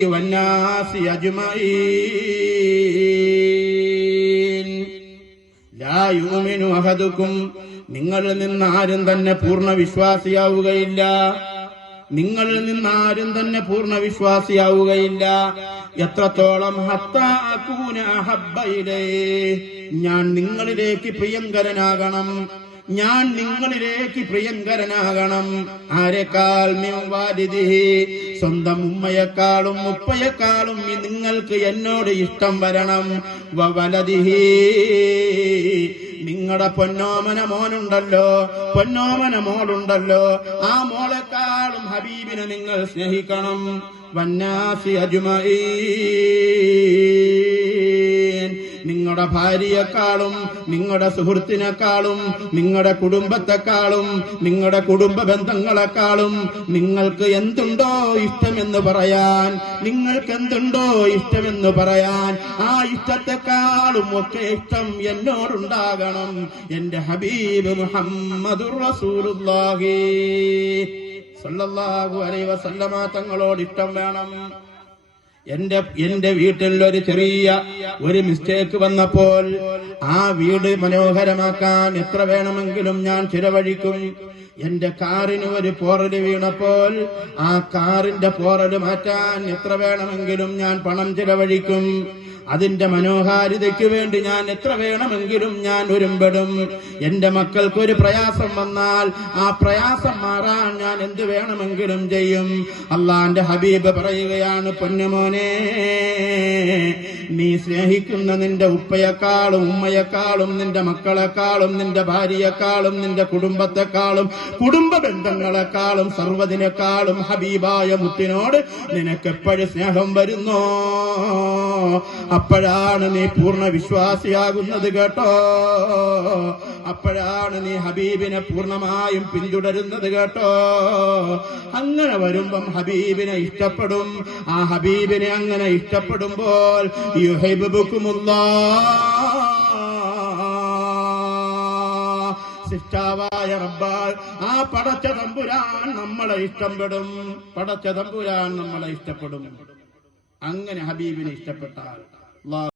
والناس أجمعين لا يؤمن أحدكم നിങ്ങളിൽ നിന്ന് ആരും തന്നെ പൂർണ്ണ വിശ്വാസിയാവുകയില്ല നിങ്ങളിൽ നിന്ന് ആരും തന്നെ പൂർണ്ണ വിശ്വാസിയാവുകയില്ല എത്രത്തോളം ഹത്താക്കൂന അഹബ്ബയിലേ ഞാൻ നിങ്ങളിലേക്ക് പ്രിയങ്കരനാകണം ഞാൻ നിങ്ങളിലേക്ക് പ്രിയങ്കരനാകണം. ആരെക്കാൾ വാരിതിഹി സ്വന്തം ഉമ്മയെക്കാളും ഉപ്പയെക്കാളും നിങ്ങൾക്ക് എന്നോട് ഇഷ്ടം വരണം. വവലതിഹി. നിങ്ങളുടെ പൊന്നോമന മോനുണ്ടല്ലോ. പൊന്നോമന മോളുണ്ടല്ലോ. ആ മോളെക്കാളും ഹബീബിനെ നിങ്ങൾ സ്നേഹിക്കണം. വന്നാസി അജുമീ നിങ്ങളുടെ ഭാര്യയെക്കാളും നിങ്ങളുടെ സുഹൃത്തിനേക്കാളും നിങ്ങളുടെ കുടുംബത്തെക്കാളും നിങ്ങളുടെ കുടുംബ ബന്ധങ്ങളെക്കാളും നിങ്ങൾക്ക് എന്തുണ്ടോ ഇഷ്ടമെന്ന് പറയാൻ നിങ്ങൾക്ക് എന്തുണ്ടോ ഇഷ്ടമെന്ന് പറയാൻ ആ ഇഷ്ടത്തെക്കാളും ഒക്കെ ഇഷ്ടം എന്നോടുണ്ടാകണം. എന്റെ ഹബീബ് മുഹമ്മദുർ റസൂലുള്ളാഹി. സല്ലല്ലാഹു അലൈഹി വസല്ലമ തങ്ങളോട് ഇഷ്ടം വേണം. എന്റെ എന്റെ വീട്ടിൽ ഒരു ചെറിയ ഒരു മിസ്റ്റേക്ക് വന്നപ്പോൾ ആ വീട് മനോഹരമാക്കാൻ എത്ര വേണമെങ്കിലും ഞാൻ ചിലവഴിക്കും. എന്റെ കാറിന് ഒരു പോറൽ വീണപ്പോൾ ആ കാറിന്റെ പോറൽ മാറ്റാൻ എത്ര വേണമെങ്കിലും ഞാൻ പണം ചിലവഴിക്കും. അതിന്റെ മനോഹാരിതയ്ക്ക് വേണ്ടി ഞാൻ എത്ര വേണമെങ്കിലും ഞാൻ ഒരുമ്പെടും. എന്റെ മക്കൾക്കൊരു പ്രയാസം വന്നാൽ ആ പ്രയാസം മാറാൻ ഞാൻ എന്ത് വേണമെങ്കിലും ചെയ്യും. അള്ളാന്റെ ഹബീബ് പറയുകയാണ് പൊന്നുമോനെ നീ സ്നേഹിക്കുന്ന നിന്റെ ഉപ്പയെക്കാളും ഉമ്മയെക്കാളും നിന്റെ മക്കളെക്കാളും നിന്റെ ഭാര്യയെക്കാളും നിന്റെ കുടുംബത്തെക്കാളും കുടുംബ ബന്ധങ്ങളെക്കാളും സർവതിനേക്കാളും ഹബീബായ മുത്തിനോട് നിനക്കെപ്പോഴും സ്നേഹം വരുന്നോ? അപ്പോഴാണ് നീ പൂർണ വിശ്വാസിയാകുന്നത് കേട്ടോ. അപ്പോഴാണ് നീ ഹബീബിനെ പൂർണമായും പിന്തുടരുന്നത് കേട്ടോ. അങ്ങനെ വരുമ്പം ഹബീബിനെ ഇഷ്ടപ്പെടും. ആ ഹബീബിനെ അങ്ങനെ ഇഷ്ടപ്പെടുമ്പോൾ യുഹൈബുക്കുമുള്ള ശിഷ്ടാവായ റബ്ബാൽ ആ പടച്ച തമ്പുരാൻ നമ്മളെ ഇഷ്ടപ്പെടും. പടച്ച തമ്പുരാൻ നമ്മളെ ഇഷ്ടപ്പെടും. അങ്ങനെ ഹബീബിനെ ഇഷ്ടപ്പെട്ടാൽ love.